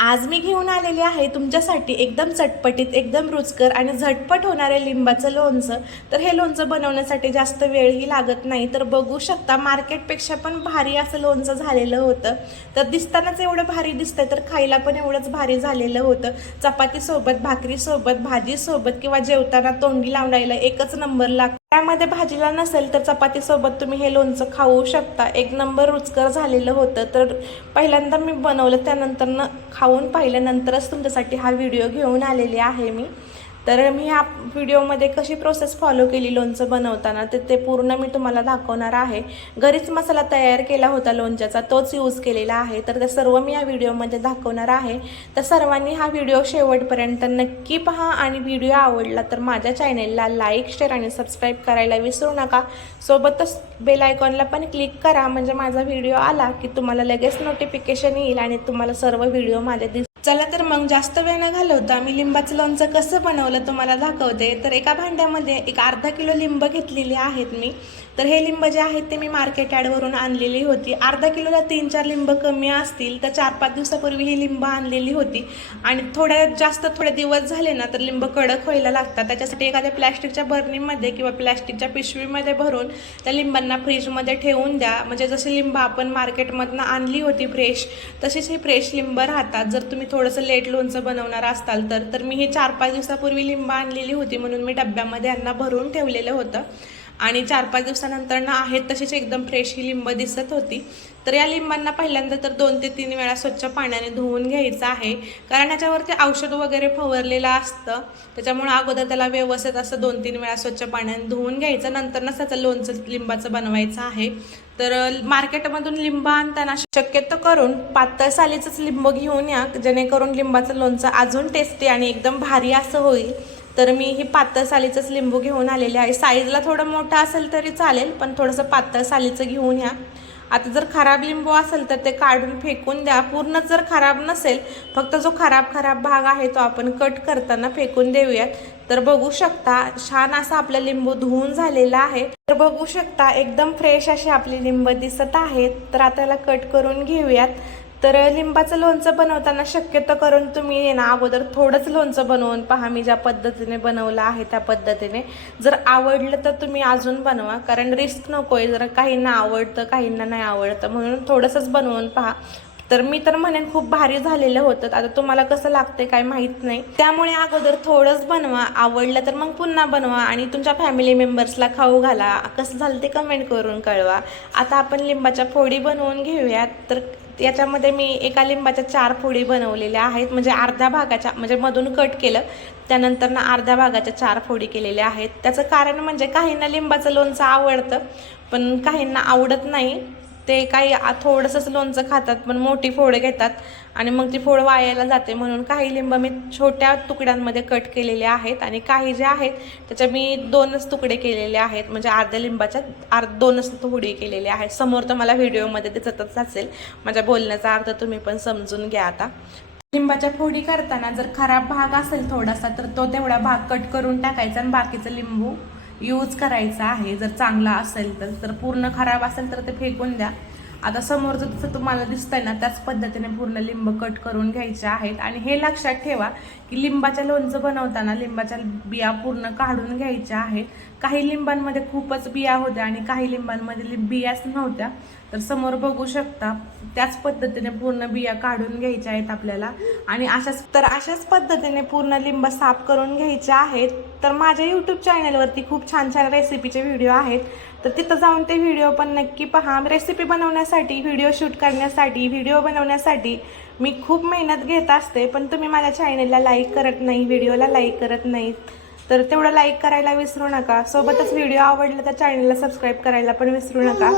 आज मी घेऊन आलेली आहे तुमच्यासाठी एकदम चटपटीत, एकदम रुचकर आणि झटपट होणारे लिंबाचं लोणचं. तर हे लोणचं बनवण्यासाठी जास्त वेळही लागत नाही. तर बघू शकता मार्केटपेक्षा पण भारी असं लोणचं झालेलं होतं. तर दिसतानाच एवढं भारी दिसतंय, तर खायला पण एवढंच भारी झालेलं होतं. चपातीसोबत, भाकरीसोबत, भाजीसोबत किंवा जेवताना तोंडी लावण्याला एकच नंबर लागतो. त्यामध्ये भाजीला नसेल तर चपातीसोबत तुम्ही हे लोणचं खाऊ शकता. एक नंबर रुचकर झालेलं होतं. तर पहिल्यांदा मी बनवलं, त्यानंतर खाऊन पाहिल्यानंतरच तुमच्यासाठी हा व्हिडिओ घेऊन आलेले आहे मी. तर मी ह्या व्हिडिओमध्ये कशी प्रोसेस फॉलो केली लोणचं बनवताना ते पूर्ण मी तुम्हाला दाखवणार आहे. घरीच मसाला तयार केला होता लोणच्याचा, तोच यूज केलेला आहे. तर ते सर्व मी या व्हिडिओमध्ये दाखवणार आहे. तर सर्वांनी हा व्हिडिओ शेवटपर्यंत नक्की पहा आणि व्हिडिओ आवडला तर माझ्या चॅनेलला लाईक, शेअर आणि सबस्क्राईब करायला विसरू नका. सोबतच बेल आयकॉनला पण क्लिक करा, म्हणजे माझा व्हिडिओ आला की तुम्हाला लगेच नोटिफिकेशन येईल आणि तुम्हाला सर्व व्हिडिओ माझे चला तर मग जास्त वेळ न घालवता मी लिंबाचं लोणचं कसं बनवलं तुम्हाला दाखवते. तर एका भांड्यामध्ये एक अर्धा किलो लिंब घेतलेली आहेत मी. तर हे लिंब जे आहेत ते मी मार्केट यार्डवरून आणलेली होती. अर्धा किलोला 3-4 लिंब कमी असतील, तर 4-5 दिवसापूर्वी ही लिंब आणलेली होती. आणि थोडे दिवस झाले ना तर लिंब कडक व्हायला लागतात. त्याच्यासाठी एखाद्या प्लॅस्टिकच्या बरणीमध्ये किंवा प्लॅस्टिकच्या पिशवीमध्ये भरून त्या लिंबांना फ्रीजमध्ये ठेवून द्या. म्हणजे जशी लिंब आपण मार्केटमधनं आणली होती फ्रेश, तशीच ही फ्रेश लिंब राहतात. जर तुम्ही थोडंसं लेट लोणचं बनवणार असाल तर मी ही 4-5 दिवसापूर्वी लिंब आणलेली होती, म्हणून मी डब्यामध्ये यांना भरून ठेवलेलं होतं. आणि 4-5 दिवसानंतर ना आहेत तशीच एकदम फ्रेश ही लिंब दिसत होती. तर या लिंबांना पहिल्यांदा तर 2 ते 3 वेळा स्वच्छ पाण्याने धुवून घ्यायचं आहे, कारण याच्यावरती औषध वगैरे फवारलेलं असतं. त्याच्यामुळे अगोदर त्याला व्यवस्थित असं 2-3 वेळा स्वच्छ पाण्याने धुवून घ्यायचं, नंतरच त्याचं लोणचं लिंबाचं बनवायचं आहे. तर मार्केटमधून लिंब आणताना शक्यतो करून पातळ सालीचंच लिंब घेऊन या, जेणेकरून लिंबाचं लोणचं अजून टेस्टी आणि एकदम भारी असं होईल. तर मी ही पातळ सालीचंच लिंबू घेऊन आलेले आहे. साईजला थोडं मोठं असेल तरी चालेल, पण थोडंसं पातळ सालीचं घेऊन या. आता जर खराब लिंबू असेल तर ते काढून फेकून द्या. पूर्ण जर खराब नसेल, फक्त जो खराब भाग आहे तो आपण कट करताना फेकून देऊयात. तर बघू शकता छान असा आपला लिंबू धुवून झालेला आहे. तर बघू शकता एकदम फ्रेश अशी आपली लिंब दिसत आहेत. तर आता याला कट करून घेऊयात. तर लिंबाचं लोणचं बनवताना शक्यतो करून तुम्ही ना अगोदर थोडंच लोणचं बनवून पहा. मी ज्या पद्धतीने बनवलं आहे त्या पद्धतीने जर आवडलं तर तुम्ही अजून बनवा, कारण रिस्क नको आहे. जरा काहींना आवडतं काहींना नाही आवडतं, म्हणून थोडंसंच बनवून पहा. तर मी तर म्हणेन खूप भारी झालेलं होतं. आता तुम्हाला कसं लागतंय काय माहीत नाही, त्यामुळे अगोदर थोडंच बनवा. आवडलं तर मग पुन्हा बनवा आणि तुमच्या फॅमिली मेंबर्सला खाऊ घाला. कसं झालं ते कमेंट करून कळवा. आता आपण लिंबाच्या फोडी बनवून घेऊयात. तर याच्यामध्ये मी एका लिंबाच्या 4 फोडी बनवलेल्या आहेत, म्हणजे अर्ध्या भागाच्या, म्हणजे मधून कट केलं त्यानंतर ना अर्ध्या भागाच्या 4 फोडी केलेल्या आहेत. त्याचं कारण म्हणजे काहींना लिंबाचं लोणचं आवडतं पण काहींना आवडत नाही. ते काही थोडंसंच लोणचं खातात पण मोठी फोड घेतात आणि मग ती फोड वायाला जाते. म्हणून काही लिंब मी छोट्या तुकड्यांमध्ये कट केलेले आहेत आणि काही जे आहेत त्याच्या मी 2च तुकडे केलेले आहेत, म्हणजे अर्ध्या लिंबाच्या 2च फोडी केलेल्या आहेत. समोर तर मला व्हिडिओमध्ये दिसतच असेल, माझ्या बोलण्याचा अर्थ तुम्ही पण समजून घ्या. आता लिंबाच्या फोडी करताना जर खराब भाग असेल थोडासा तर तो तेवढा भाग कट करून टाकायचा आणि बाकीचं लिंबू यूज करायचा आहे. जर चांगला असेल तर पूर्ण खराब असेल तर ते फेकून द्या. आता समोर जसं तुम्हाला दिसतंय ना त्याच पद्धतीने पूर्ण लिंब कट करून घ्यायचे आहेत. आणि हे लक्षात ठेवा की लिंबाच्या लोणचं बनवताना लिंबाच्या बिया पूर्ण काढून घ्यायच्या आहेत. काही लिंबांमध्ये खूपच बिया होत्या आणि काही लिंबांमध्ये बियाच नव्हत्या. तर समोर बघू शकता त्याच पद्धतीने पूर्ण बिया काढून घ्यायच्या आहेत आपल्याला. आणि अशाच पद्धतीने पूर्ण लिंब साफ करून घ्यायचे आहेत. तर माझ्या यूट्यूब चॅनलवरती खूप छान रेसिपीचे व्हिडिओ आहेत, तर तिथं जाऊन ते व्हिडिओ पण नक्की पहा. रेसिपी बनवण्यासाठी, व्हिडिओ शूट करण्यासाठी, व्हिडिओ बनवण्यासाठी मी खूप मेहनत घेत असते, पण तुम्ही माझ्या चॅनलला लाईक करत नाही, व्हिडिओला लाईक करत नाही. तर तेवढं लाईक करायला विसरू नका. सोबतच व्हिडिओ आवडला तर चॅनलला सबस्क्राईब करायला पण विसरू नका.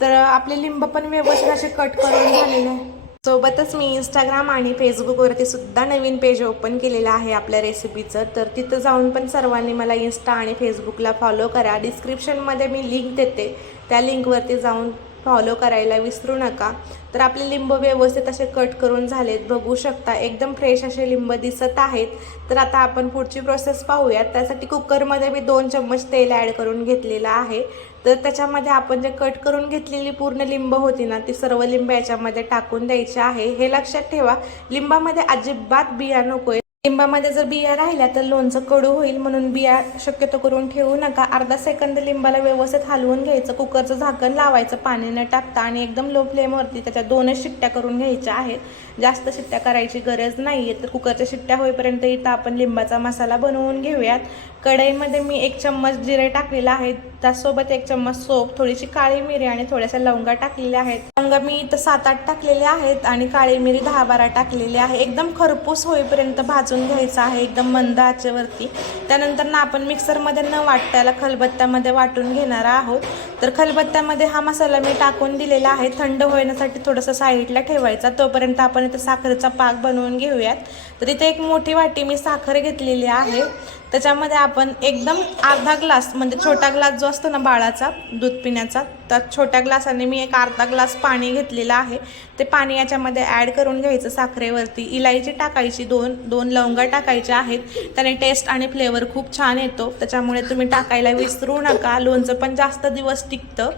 तर आपले लिंब पण व्यवस्थित असे कट करून झालेले आहे. सोबतच मी इंस्टाग्राम आणि फेसबुकवरती सुद्धा नवीन पेज ओपन केलेलं आहे आपल्या रेसिपीचं. तर तिथं जाऊन पण सर्वांनी मला इंस्टा आणि फेसबुकला फॉलो करा. डिस्क्रिप्शनमध्ये मी लिंक देते, त्या लिंकवरती जाऊन फॉलो करायला विसरू नका. तर आपले लिंब व्यवस्थित असे कट करून झालेत. बघू शकता एकदम फ्रेश असे लिंब दिसत आहेत. तर आता आपण पुढची प्रोसेस पाहूयात. त्यासाठी कुकरमध्ये मी 2 चम्मच तेल ॲड करून घेतलेलं आहे. तर त्याच्यामध्ये आपण जे कट करून घेतलेली पूर्ण लिंब होती ना, ती सर्व लिंब याच्यामध्ये टाकून द्यायची आहे। हे लक्षात ठेवा, लिंबामध्ये अजिबात बिया नकोय। लिंबामध्ये जर बिया राहिल्या तर लोणचं कडू होईल, म्हणून बिया शक्यतो करून ठेवू नका। अर्धा सेकंद लिंबाला व्यवस्थित हलवून घ्यायचं, कुकरचं झाकण लावायचं पाणी न टाकता आणि एकदम लो फ्लेमवरती त्याच्या 2च शिट्ट्या करून घ्यायच्या आहेत। जास्त शिट्ट्या करायची गरज नाही आहे। तर कुकरच्या शिट्ट्या होईपर्यंत इथं आपण लिंबाचा मसाला बनवून घेऊयात। कढईमध्ये मी 1 चम्मच जिरे टाकलेला आहे, त्यासोबत 1 चम्मच सोप, थोडीशी काळी मिरी आणि थोड्याशा लवंगा टाकलेल्या आहेत। लवंगा मी इथं 7-8 टाकलेले आहेत आणि काळी मिरी 10-12 टाकलेली आहे। एकदम खरपूस होईपर्यंत भाजून घ्यायचं आहे, एकदम मंद आचेवरती। त्यानंतर ना आपण मिक्सरमध्ये न वाटताला खलबत्त्यामध्ये वाटून घेणार आहोत। तर खलबत्त्यामध्ये हा मसाला मी टाकून दिलेला आहे, थंड होण्यासाठी थोडंसं साईडला ठेवायचा। तोपर्यंत आपण इथं साखरेचा पाक बनवून घेऊयात। तर इथे 1 मोठी वाटी मी साखर घेतलेली आहे, त्याच्यामध्ये आपण एकदम अर्धा ग्लास, म्हणजे छोटा ग्लास जो असतो ना बाळाचा दूध पिण्याचा, त्या छोट्या ग्लासाने मी एक अर्धा ग्लास पाणी घेतलेलं आहे। ते पाणी याच्यामध्ये ॲड करून घ्यायचं साखरेवरती। इलायची टाकायची, 2 लवंगा टाकायच्या आहेत, त्याने टेस्ट आणि फ्लेवर खूप छान येतो, त्याच्यामुळे तुम्ही टाकायला विसरू नका। लोणचं पण जास्त दिवस टिकतं।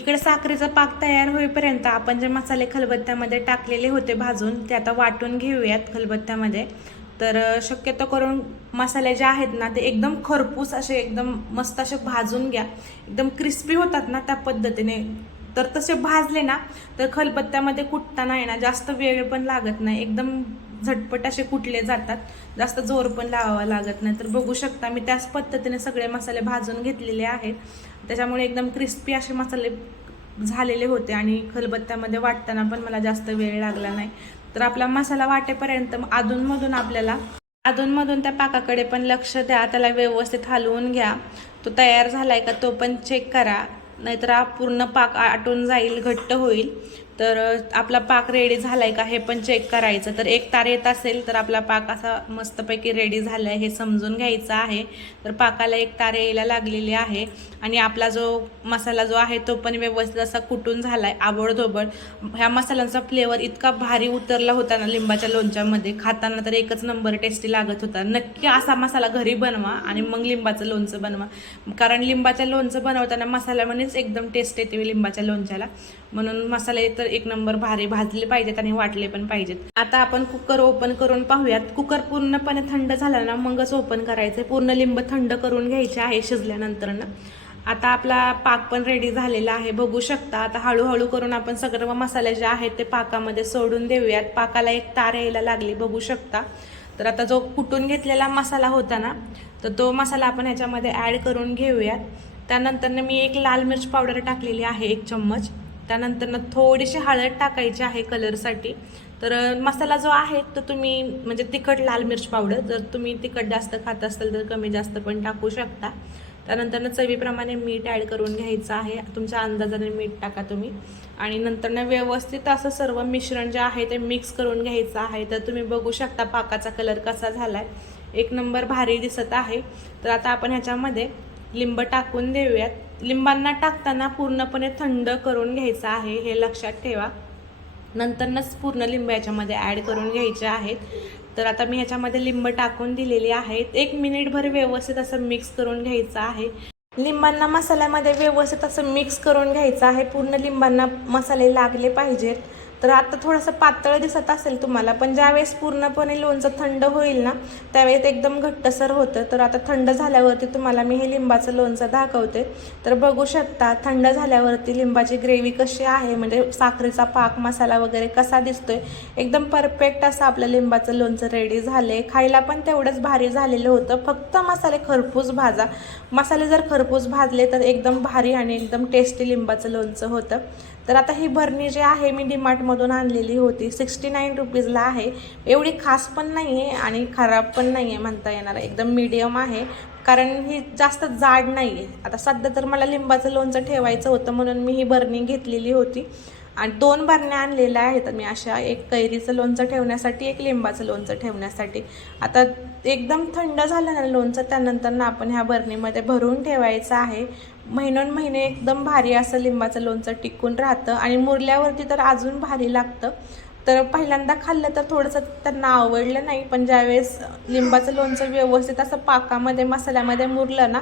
इकडे साखरेचा पाक तयार होईपर्यंत आपण जे मसाले खलबत्त्यामध्ये टाकलेले होते भाजून, ते आता वाटून घेऊयात खलबत्त्यामध्ये। तर शक्यतो करून मसाले जे आहेत ना, ते एकदम खरपूस असे एकदम मस्त असे भाजून घ्या, एकदम क्रिस्पी होतात ना त्या पद्धतीने। तर तसे भाजले ना तर खलबत्त्यामध्ये कुटताना आहे ना जास्त वेळ पण लागत नाही, एकदम झटपट असे कुटले जातात, जास्त जोर पण लावावा लागत नाही। तर बघू शकता मी त्याच पद्धतीने सगळे मसाले भाजून घेतलेले आहेत, त्याच्यामुळे एकदम क्रिस्पी असे मसाले झालेले होते आणि खलबत्त्यामध्ये वाटताना पण मला जास्त वेळ लागला नाही। तर आपला मसाला वाटेपर्यंत अधूनमधून त्या पाकाकडे पण लक्ष द्या, त्याला व्यवस्थित हलवून घ्या। तो तयार झालाय का तो पण चेक करा, नाहीतर पूर्ण पाक आटून जाईल, घट्ट होईल। तर आपला पाक रेडी झालाय का हे पण चेक करायचं। तर 1 तार येत असेल तर आपला पाक असा मस्तपैकी रेडी झालाय हे समजून घ्यायचं आहे। तर पाकाला 1 तार यायला लागलेली आहे आणि आपला जो मसाला जो आहे तो पण व्यवस्थित असा कुटून झालाय आबडधोबड। ह्या मसाल्यांचा फ्लेवर इतका भारी उतरला होता ना लिंबाच्या लोणच्यामध्ये, खाताना तर एकच नंबर टेस्टी लागत होता। नक्की असा मसाला घरी बनवा आणि मग लिंबाचं लोणचं बनवा, कारण लिंबाचं लोणचं बनवताना मसाल्यामध्येच एकदम टेस्ट येते लिंबाच्या लोणच्याला, म्हणून मसाले तर 1 नंबर भारी भाजले पाहिजेत आणि वाटले पण पाहिजेत। आता आपण कुकर ओपन करून पाहूयात। कुकर पूर्णपणे थंड झाला ना मगच ओपन करायचं, पूर्ण लिंब थंड करून घ्यायचे आहे शिजल्यानंतर ना। आता आपला पाक पण रेडी झालेला आहे, बघू शकता। आता हळूहळू करून आपण सगळे मसाले जे आहेत ते पाकामध्ये सोडून देऊयात। पाकाला 1 तार यायला लागली, बघू शकता। तर आता जो कुटून घेतलेला मसाला होता ना, तर तो मसाला आपण ह्याच्यामध्ये ॲड करून घेऊयात। त्यानंतर मी 1 लाल मिर्च पावडर टाकलेली आहे 1 चम्मच, त्यानंतर थोडीशी हळद टाकायची आहे कलरसाठी। तर मसाला जो आहे तो तुम्ही म्हणजे तिखट लाल मिर्च पावडर, जर तुम्ही तिखट जास्त खात असाल तर कमी जास्त पण टाकू शकता। त्यानंतर चवीप्रमाणे मीठ ॲड करून घ्यायचं आहे, तुमच्या अंदाजाने मीठ टाका तुम्ही। आणि नंतर व्यवस्थित असं सर्व मिश्रण जे आहे ते मिक्स करून घ्यायचं आहे। तर तुम्ही बघू शकता पाकाचा कलर कसा झालाय, 1 नंबर भारी दिसत आहे। तर आता आपण ह्याच्यामध्ये लिंब टाकून देऊयात। लिंबांना टाकताना पूर्णपणे थंड करून घ्यायचं आहे, हे लक्षात ठेवा। नंतरच पूर्ण लिंब याच्यामध्ये ॲड करून घ्यायचे आहेत। तर आता मी ह्याच्यामध्ये लिंब टाकून दिलेले आहेत, 1 मिनिटभर व्यवस्थित असं मिक्स करून घ्यायचं आहे। लिंबांना मसाल्यामध्ये व्यवस्थित असं मिक्स करून घ्यायचं आहे, पूर्ण लिंबांना मसाले लागले पाहिजेत। तर आता थोडंसं पातळ दिसत असेल तुम्हाला, पण ज्यावेळेस पूर्णपणे लोणचं थंड होईल ना त्यावेळेस एकदम घट्टसर होतं। तर आता थंड झाल्यावरती तुम्हाला मी हे लिंबाचं लोणचं दाखवते। तर बघू शकता थंड झाल्यावरती लिंबाची ग्रेव्ही कशी आहे, म्हणजे साखरेचा पाक मसाला वगैरे कसा दिसतोय, एकदम परफेक्ट असं आपलं लिंबाचं लोणचं रेडी झाले। खायला पण तेवढंच भारी झालेलं होतं, फक्त मसाले खरपूस भाजा। मसाले जर खरपूस भाजले तर एकदम भारी आणि एकदम टेस्टी लिंबाचं लोणचं होतं। तर आता ही भरणी जी आहे मी डीमार्टमधून आणलेली होती, 69 रुपीजला आहे। एवढी खास पण नाही आहे आणि खराब पण नाही आहे म्हणता येणार, एकदम मीडियम आहे, कारण ही जास्त जाड नाही आहे। आता सध्या तर मला लिंबाचं लोणचं ठेवायचं होतं म्हणून मी ही भरणी घेतलेली होती आणि 2 भरण्या आणलेल्या आहेत मी अशा, 1 कैरीचं लोणचं ठेवण्यासाठी, 1 लिंबाचं लोणचं ठेवण्यासाठी। आता एकदम थंड झालं ना लोणचं, त्यानंतर आपण ह्या भरणीमध्ये भरून ठेवायचं आहे। महिनोन एकदम भारी असं लिंबाचं लोणचं टिकून राहतं आणि मुरल्यावरती तर अजून भारी लागतं। तर पहिल्यांदा खाल्लं तर थोडंसं त्यांना आवडलं नाही, पण ज्यावेळेस लिंबाचं लोणचं व्यवस्थित असं पाकामध्ये मसाल्यामध्ये मुरलं ना,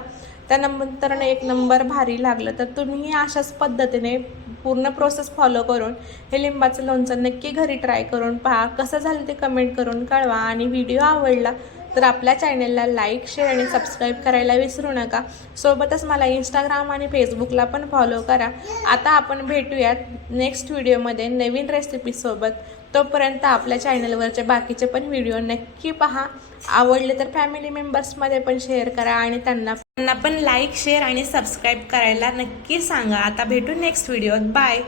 त्यानंतर एक नंबर भारी लागलं. तर तुम्ही अशाच पद्धतीने पूर्ण प्रोसेस फॉलो करून हे लिंबाचं लोणचं नक्की घरी ट्राय करून पहा. कसं झालं ते कमेंट करून कळवा. आणि व्हिडिओ आवडला तर आपल्या चॅनलला लाईक, शेअर आणि सबस्क्राईब करायला विसरू नका. सोबतच मला इंस्टाग्राम आणि फेसबुकला पण फॉलो करा. आता आपण भेटूयात नेक्स्ट व्हिडिओमध्ये नवीन रेसिपीसोबत. तोपर्यंत आपल्या चॅनलवरचे बाकीचे पण व्हिडिओ नक्की पहा. आवडले तर फॅमिली मेंबर्समध्ये पण शेअर करा आणि त्यांना पण लाईक, शेअर आणि सबस्क्राईब करायला नक्की सांगा. आता भेटू नेक्स्ट व्हिडिओत. बाय.